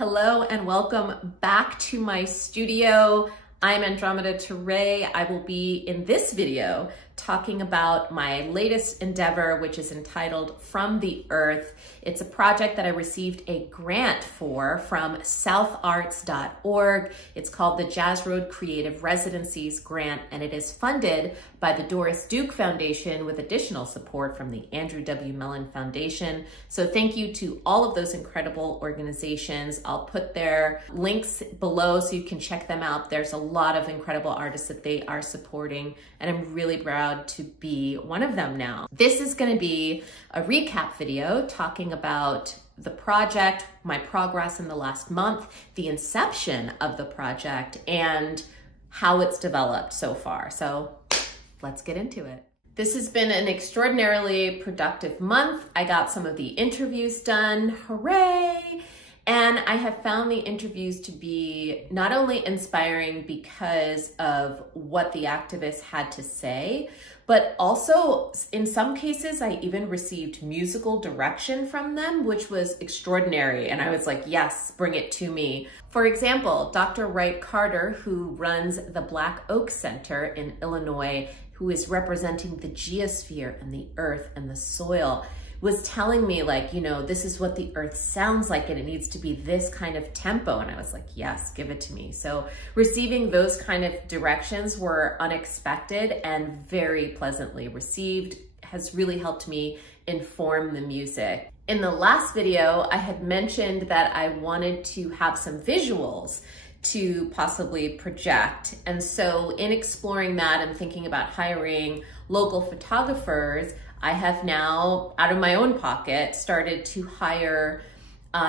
Hello and welcome back to my studio. I'm Andromeda Turre. I will be in this video talking about my latest endeavor, which is entitled From the Earth. It's a project that I received a grant for from southarts.org. It's called the Jazz Road Creative Residencies Grant, and it is funded by the Doris Duke Foundation with additional support from the Andrew W. Mellon Foundation. So thank you to all of those incredible organizations. I'll put their links below so you can check them out. There's a lot of incredible artists that they are supporting, and I'm really proud to be one of them now. This is going to be a recap video talking about the project, my progress in the last month, the inception of the project, and how it's developed so far. So let's get into it. This has been an extraordinarily productive month. I got some of the interviews done, hooray! And I have found the interviews to be not only inspiring because of what the activists had to say, but also in some cases, I even received musical direction from them, which was extraordinary. And I was like, yes, bring it to me. For example, Dr. Wright Carter, who runs the Black Oak Center in Illinois, who is representing the geosphere and the earth and the soil, was telling me, like, you know, this is what the earth sounds like and it needs to be this kind of tempo. And I was like, yes, give it to me. So receiving those kind of directions were unexpected and very pleasantly received, has really helped me inform the music. In the last video, I had mentioned that I wanted to have some visuals to possibly project. And so in exploring that and thinking about hiring local photographers, I have now, out of my own pocket, started to hire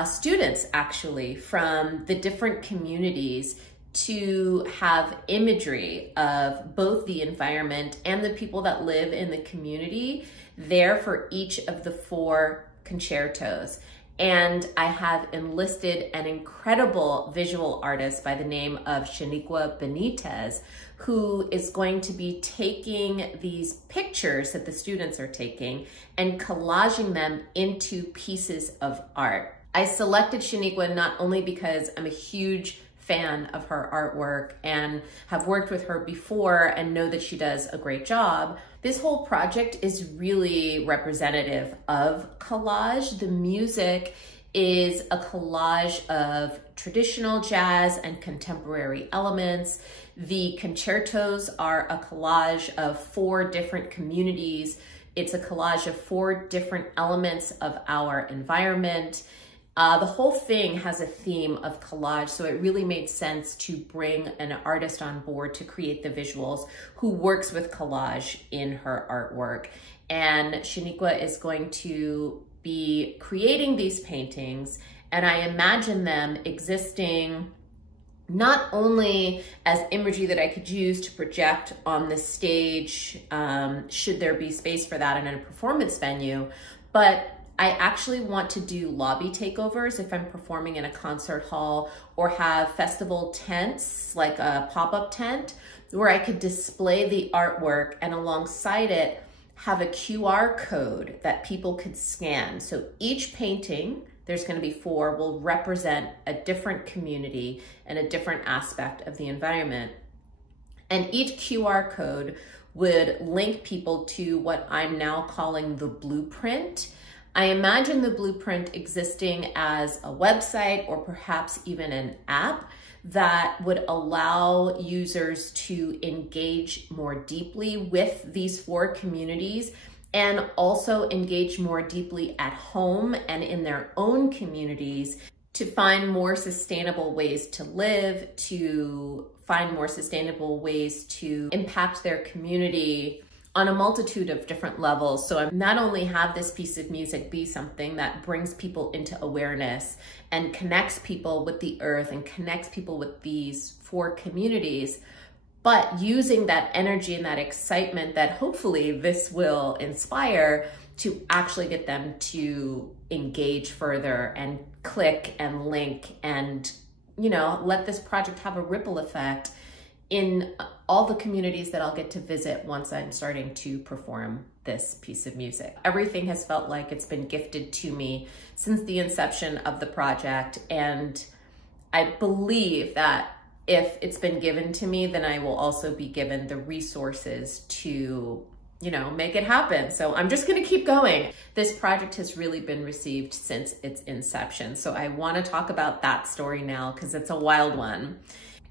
students actually from the different communities to have imagery of both the environment and the people that live in the community there for each of the 4 concertos. And I have enlisted an incredible visual artist by the name of Shaniqua Benitez, who is going to be taking these pictures that the students are taking and collaging them into pieces of art. I selected Shaniqua not only because I'm a huge fan of her artwork and have worked with her before and know that she does a great job. This whole project is really representative of collage. The music is a collage of traditional jazz and contemporary elements. The concertos are a collage of 4 different communities. It's a collage of 4 different elements of our environment. The whole thing has a theme of collage, so it really made sense to bring an artist on board to create the visuals who works with collage in her artwork. And Shaniqua is going to be creating these paintings, and I imagine them existing not only as imagery that I could use to project on the stage, should there be space for that in a performance venue, but I actually want to do lobby takeovers if I'm performing in a concert hall, or have festival tents, like a pop-up tent, where I could display the artwork and alongside it have a QR code that people could scan. So each painting, there's going to be 4, will represent a different community and a different aspect of the environment. And each QR code would link people to what I'm now calling the blueprint. I imagine the blueprint existing as a website or perhaps even an app that would allow users to engage more deeply with these 4 communities and also engage more deeply at home and in their own communities to find more sustainable ways to live, to find more sustainable ways to impact their community on a multitude of different levels. So I not only have this piece of music be something that brings people into awareness and connects people with the earth and connects people with these 4 communities, but using that energy and that excitement that hopefully this will inspire to actually get them to engage further and click and link and, you know, let this project have a ripple effect in all the communities that I'll get to visit once I'm starting to perform this piece of music. Everything has felt like it's been gifted to me since the inception of the project, and I believe that if it's been given to me, then I will also be given the resources to, make it happen. So I'm just gonna keep going. This project has really been received since its inception. So I wanna talk about that story now because it's a wild one.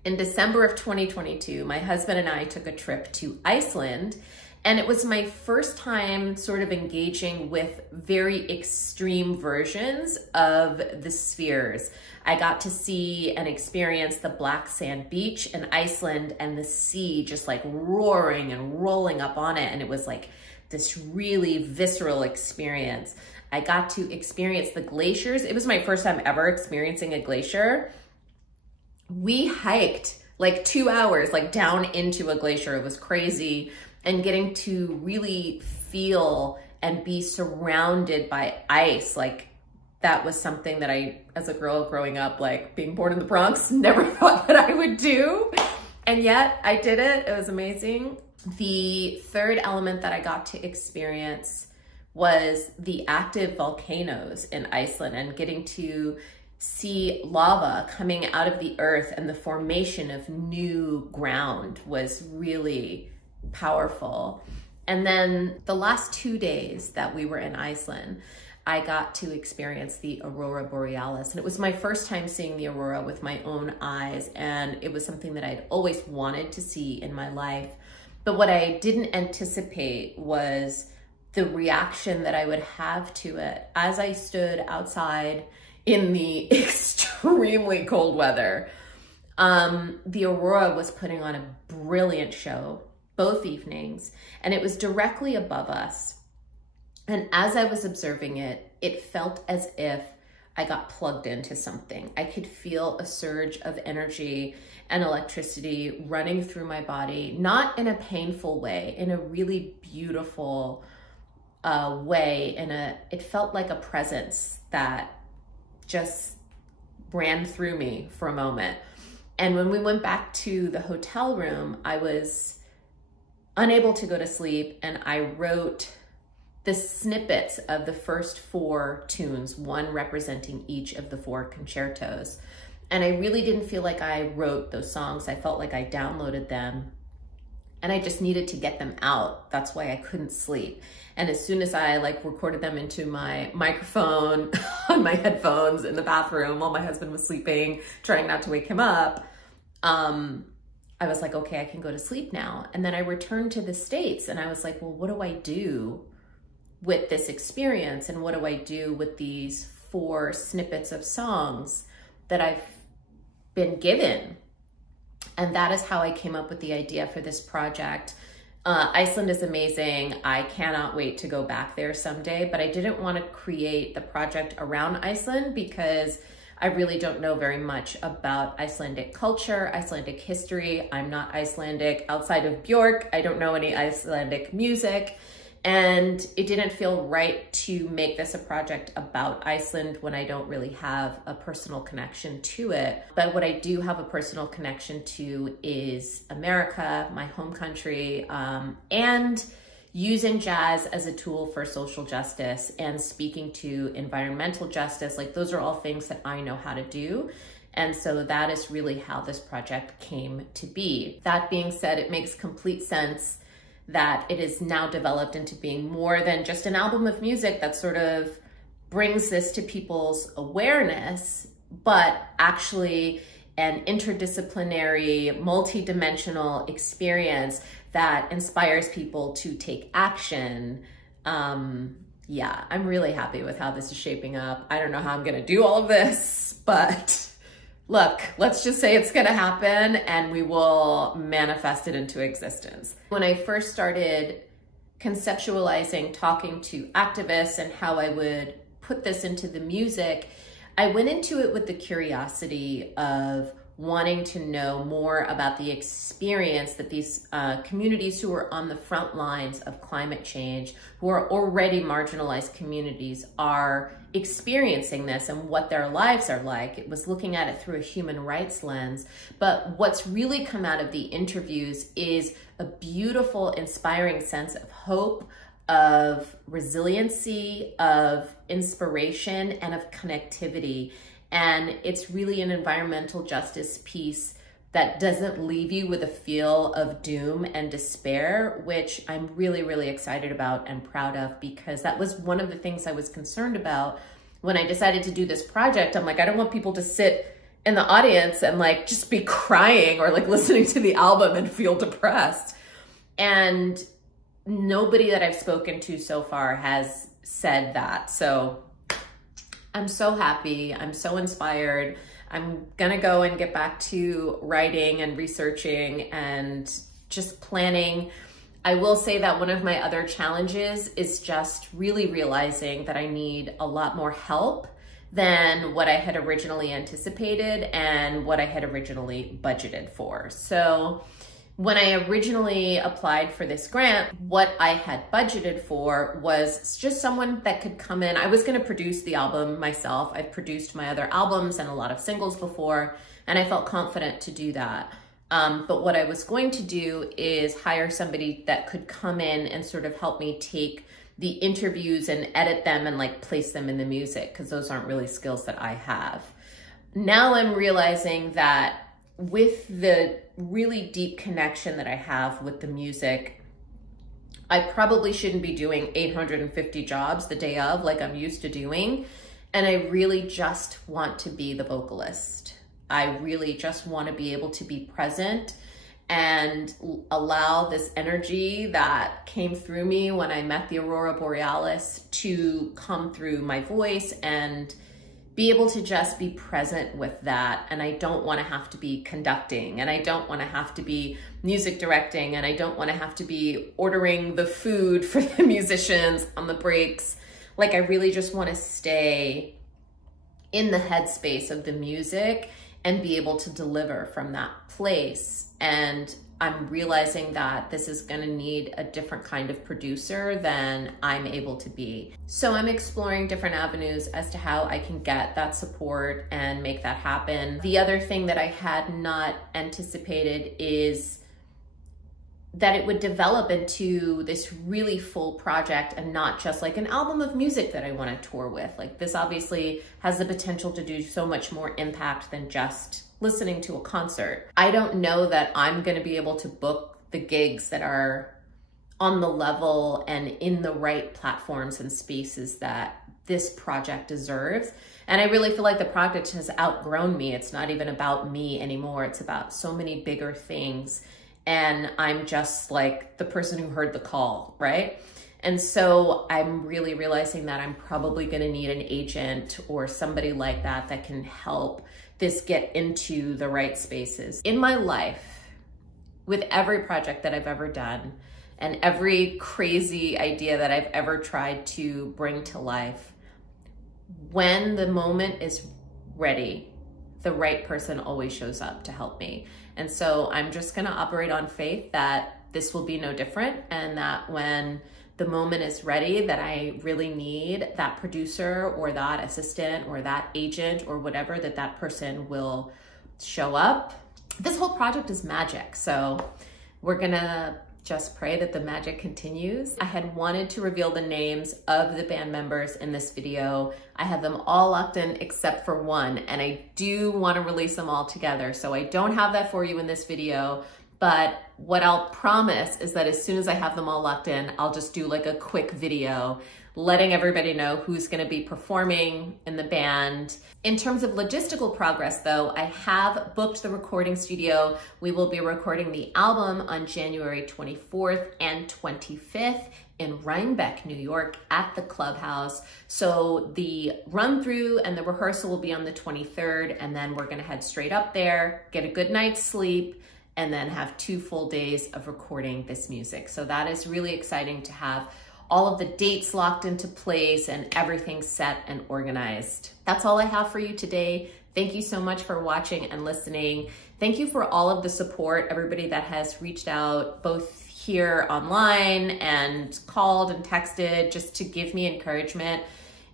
In December of 2022, my husband and I took a trip to Iceland, and it was my first time sort of engaging with very extreme versions of the spheres. I got to see and experience the black sand beach in Iceland and the sea just like roaring and rolling up on it. And it was like this really visceral experience. I got to experience the glaciers. It was my first time ever experiencing a glacier. We hiked like 2 hours, like down into a glacier. It was crazy. And getting to really feel and be surrounded by ice, like that was something that I, as a girl growing up, like being born in the Bronx, never thought that I would do. And yet I did it. It was amazing. The third element that I got to experience was the active volcanoes in Iceland, and getting to see lava coming out of the earth and the formation of new ground was really powerful. And then the last 2 days that we were in Iceland, I got to experience the aurora borealis. And it was my first time seeing the aurora with my own eyes. And it was something that I'd always wanted to see in my life. But what I didn't anticipate was the reaction that I would have to it as I stood outside in the extremely cold weather. The aurora was putting on a brilliant show both evenings, and it was directly above us. And as I was observing it, it felt as if I got plugged into something. I could feel a surge of energy and electricity running through my body, not in a painful way, in a really beautiful way. It felt like a presence that just ran through me for a moment. And when we went back to the hotel room, I was unable to go to sleep, and I wrote the snippets of the first 4 tunes, one representing each of the 4 concertos. And I really didn't feel like I wrote those songs. I felt like I downloaded them, and I just needed to get them out. That's why I couldn't sleep. And as soon as I recorded them into my microphone on my headphones in the bathroom while my husband was sleeping, trying not to wake him up, I was like, okay, I can go to sleep now. And then I returned to the States, and I was like, well, what do I do with this experience? And what do I do with these 4 snippets of songs that I've been given? And that is how I came up with the idea for this project. Iceland is amazing. I cannot wait to go back there someday, but I didn't want to create the project around Iceland because I really don't know very much about Icelandic culture, Icelandic history. I'm not Icelandic. Outside of Björk, I don't know any Icelandic music. And it didn't feel right to make this a project about Iceland when I don't really have a personal connection to it. But what I do have a personal connection to is America, my home country, and using jazz as a tool for social justice and speaking to environmental justice. Like, those are all things that I know how to do. And so that is really how this project came to be. That being said, it makes complete sense that it is now developed into being more than just an album of music that sort of brings this to people's awareness, but actually an interdisciplinary, multi-dimensional experience that inspires people to take action. Yeah, I'm really happy with how this is shaping up. I don't know how I'm gonna do all of this, but look, let's just say it's gonna happen and we will manifest it into existence. When I first started conceptualizing, talking to activists and how I would put this into the music, I went into it with the curiosity of wanting to know more about the experience that these communities who are on the front lines of climate change, who are already marginalized communities, are experiencing this and what their lives are like. It was looking at it through a human rights lens. But what's really come out of the interviews is a beautiful, inspiring sense of hope, of resiliency, of inspiration, and of connectivity. And it's really an environmental justice piece that doesn't leave you with a feel of doom and despair, which I'm really, really excited about and proud of, because that was one of the things I was concerned about when I decided to do this project. I'm like, I don't want people to sit in the audience and like just be crying or like listening to the album and feel depressed. And nobody that I've spoken to so far has said that. So I'm so happy. I'm so inspired. I'm gonna go and get back to writing and researching and just planning. I will say that one of my other challenges is just really realizing that I need a lot more help than what I had originally anticipated and what I had originally budgeted for. So when I originally applied for this grant, what I had budgeted for was just someone that could come in. I was gonna produce the album myself. I've produced my other albums and a lot of singles before, and I felt confident to do that. But what I was going to do is hire somebody that could come in and sort of help me take the interviews and edit them and like place them in the music, because those aren't really skills that I have. Now I'm realizing that with the really deep connection that I have with the music, I probably shouldn't be doing 850 jobs the day of like I'm used to doing. And I really just want to be the vocalist. I really just want to be able to be present and allow this energy that came through me when I met the Aurora Borealis to come through my voice and be able to just be present with that. And I don't want to have to be conducting, and I don't want to have to be music directing, and I don't want to have to be ordering the food for the musicians on the breaks. Like, I really just want to stay in the headspace of the music and be able to deliver from that place. And I'm realizing that this is gonna need a different kind of producer than I'm able to be. So I'm exploring different avenues as to how I can get that support and make that happen. The other thing that I had not anticipated is that it would develop into this really full project and not just like an album of music that I want to tour with. Like, this obviously has the potential to do so much more impact than just listening to a concert. I don't know that I'm going to be able to book the gigs that are on the level and in the right platforms and spaces that this project deserves. And I really feel like the project has outgrown me. It's not even about me anymore. It's about so many bigger things. And I'm just like the person who heard the call, right? And so I'm really realizing that I'm probably gonna need an agent or somebody like that that can help this get into the right spaces. In my life, with every project that I've ever done and every crazy idea that I've ever tried to bring to life, when the moment is ready, the right person always shows up to help me. And so I'm just gonna operate on faith that this will be no different, and that when the moment is ready, that I really need that producer or that assistant or that agent or whatever, that person will show up. This whole project is magic, so we're gonna just pray that the magic continues. I had wanted to reveal the names of the band members in this video. I had them all locked in except for one, and I do want to release them all together. So I don't have that for you in this video, but what I'll promise is that as soon as I have them all locked in, I'll just do like a quick video letting everybody know who's going to be performing in the band. In terms of logistical progress though, I have booked the recording studio. We will be recording the album on January 24th and 25th in Rhinebeck, New York at the Clubhouse. So the run through and the rehearsal will be on the 23rd, and then we're gonna head straight up there, get a good night's sleep, and then have 2 full days of recording this music. So that is really exciting to have all of the dates locked into place and everything set and organized. That's all I have for you today. Thank you so much for watching and listening. Thank you for all of the support, everybody that has reached out, both here online and called and texted just to give me encouragement.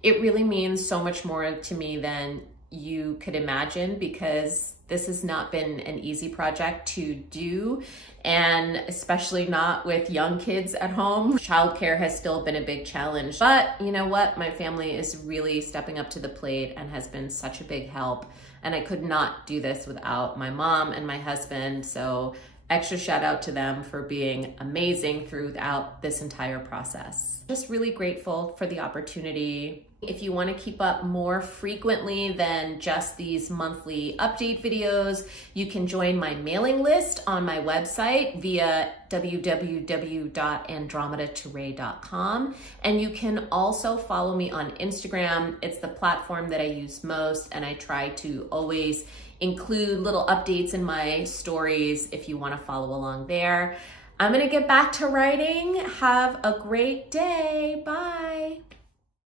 It really means so much more to me than you could imagine, because this has not been an easy project to do, and especially not with young kids at home. Childcare has still been a big challenge, but you know what? My family is really stepping up to the plate and has been such a big help, and I could not do this without my mom and my husband. So extra shout out to them for being amazing throughout this entire process. Just really grateful for the opportunity. If you want to keep up more frequently than just these monthly update videos, you can join my mailing list on my website via www.andromedaturre.com. And you can also follow me on Instagram. It's the platform that I use most, and I try to always include little updates in my stories if you want to follow along there. I'm going to get back to writing. Have a great day. Bye.